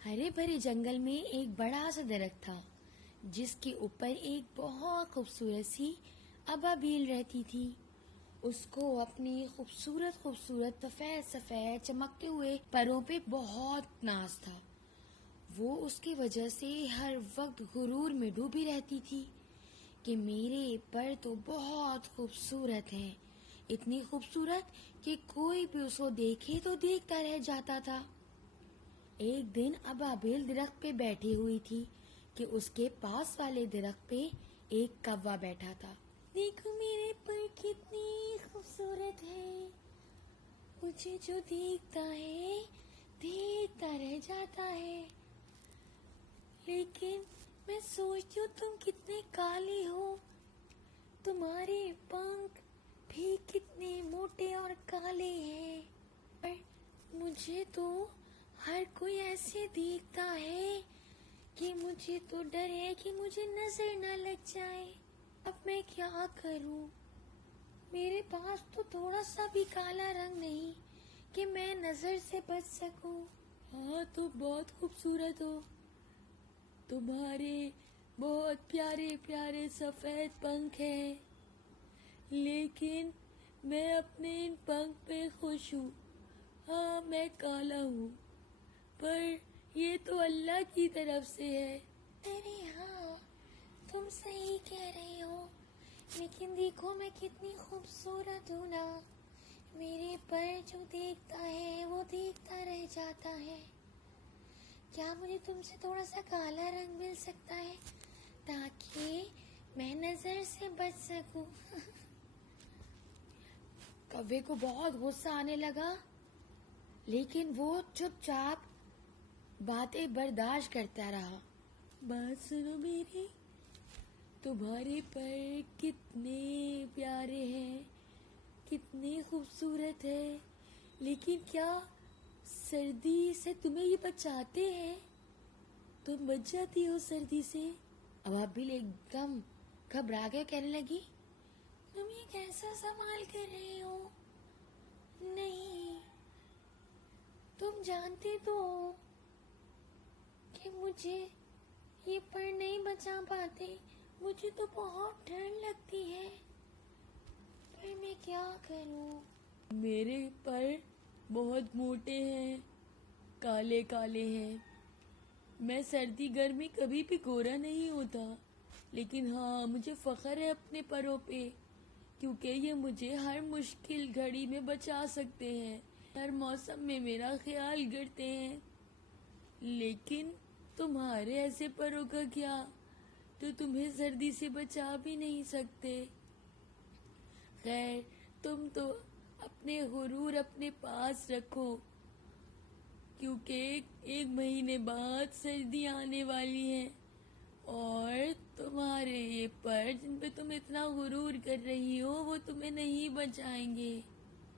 ہرے بھرے جنگل میں ایک بڑا سا درخت تھا جس کے اوپر ایک بہت خوبصورت سی ابابیل رہتی تھی۔ اس کو اپنے خوبصورت سفید سفید چمکتے ہوئے پروں پہ بہت ناز تھا۔ وہ اس کی وجہ سے ہر وقت غرور میں ڈوبی رہتی تھی کہ میرے پر تو بہت خوبصورت ہیں، اتنی خوبصورت کہ کوئی بھی اس کو دیکھے تو دیکھتا رہ جاتا تھا۔ ایک دن ابابیل درخت پہ بیٹھی ہوئی تھی کہ اس کے پاس والے درخت پہ ایک کوا بیٹھا تھا۔ دیکھو میرے پر کتنی خوبصورت ہے، مجھے جو دیکھتا ہے دیکھتا رہ جاتا ہے، لیکن میں سوچتی ہوں تم کتنے کالے ہو، تمہارے پنکھ بھی کتنے موٹے اور کالے ہیں، پر مجھے تو ہر کوئی ایسے دیکھتا ہے کہ مجھے تو ڈر ہے کہ مجھے نظر نہ لگ جائے۔ اب میں کیا کروں؟ میرے پاس تو تھوڑا سا بھی کالا رنگ نہیں کہ میں نظر سے بچ سکوں۔ ہاں تم بہت خوبصورت ہو، تمہارے بہت پیارے پیارے سفید پنکھ ہیں، لیکن میں اپنے ان پنکھ پہ خوش ہوں۔ ہاں میں کالا ہوں، پر یہ تو اللہ کی طرف سے ہے۔ ارے ہاں تم صحیح کہہ رہی ہو، لیکن دیکھو میں کتنی خوبصورت ہوں نا، میرے پر جو دیکھتا ہے وہ دیکھتا رہ جاتا ہے۔ کیا مجھے تم سے تھوڑا سا کالا رنگ مل سکتا ہے تاکہ میں نظر سے بچ سکوں؟ کوے کو بہت غصہ آنے لگا، لیکن وہ چپ چاپ باتیں برداشت کرتا رہا۔ بات سنو میری، تمہارے پر کتنے پیارے ہیں، کتنے خوبصورت ہے، لیکن کیا سردی سے تمہیں یہ بچاتے ہیں؟ تم بچ جاتی ہو سردی سے؟ ابابیل ایک دم گھبرا کے کہنے لگی، تم یہ کیسا سوال کر رہے ہو؟ نہیں، تم جانتے تو ہو کہ مجھے یہ پر نہیں بچا پاتے، مجھے تو بہت ٹھنڈ لگتی ہے، پر میں کیا کروں؟ میرے پر بہت موٹے ہیں، کالے کالے ہیں، میں سردی گرمی کبھی بھی گورا نہیں ہوتا، لیکن ہاں مجھے فخر ہے اپنے پروں پہ، کیونکہ یہ مجھے ہر مشکل گھڑی میں بچا سکتے ہیں، ہر موسم میں میرا خیال کرتے ہیں۔ لیکن تمہارے ایسے پروں کا کیا، تو تمہیں سردی سے بچا بھی نہیں سکتے۔ خیر تم تو اپنے غرور اپنے پاس رکھو، کیونکہ ایک مہینے بعد سردی آنے والی ہے، اور تمہارے یہ پر جن پہ تم اتنا غرور کر رہی ہو وہ تمہیں نہیں بچائیں گے۔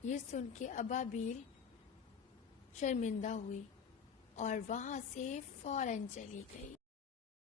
یہ سن کے ابابیل شرمندہ ہوئی اور وہاں سے فوراً چلی گئی۔